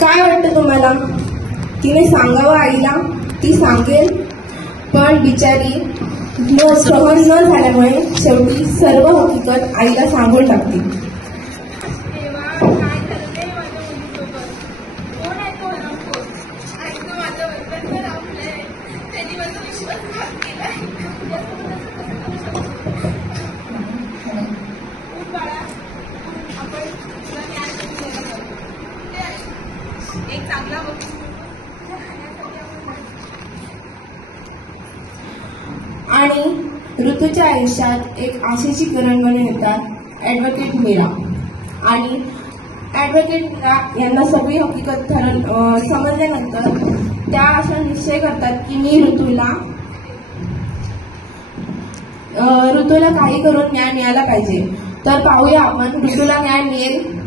काय वाटतं तुम्हाला? तिने सांगावं आईला, ती सांगेल, पण बिचारी सहन न झाल्यामुळे शेवटी सर्व हकीकत आईला सांगून टाकते. आणि ऋतूच्या आयुष्यात एक आशेची किरण म्हणून येतात ॲडव्होकेट मीरा. आणि ॲडव्होकेट मीरा यांना सगळी हकीकत समजल्यानंतर त्या असा निश्चय करतात की मी ऋतूला काही करून न्याय मिळाला पाहिजे. तर पाहूया आपण ऋतूला न्याय मिळेल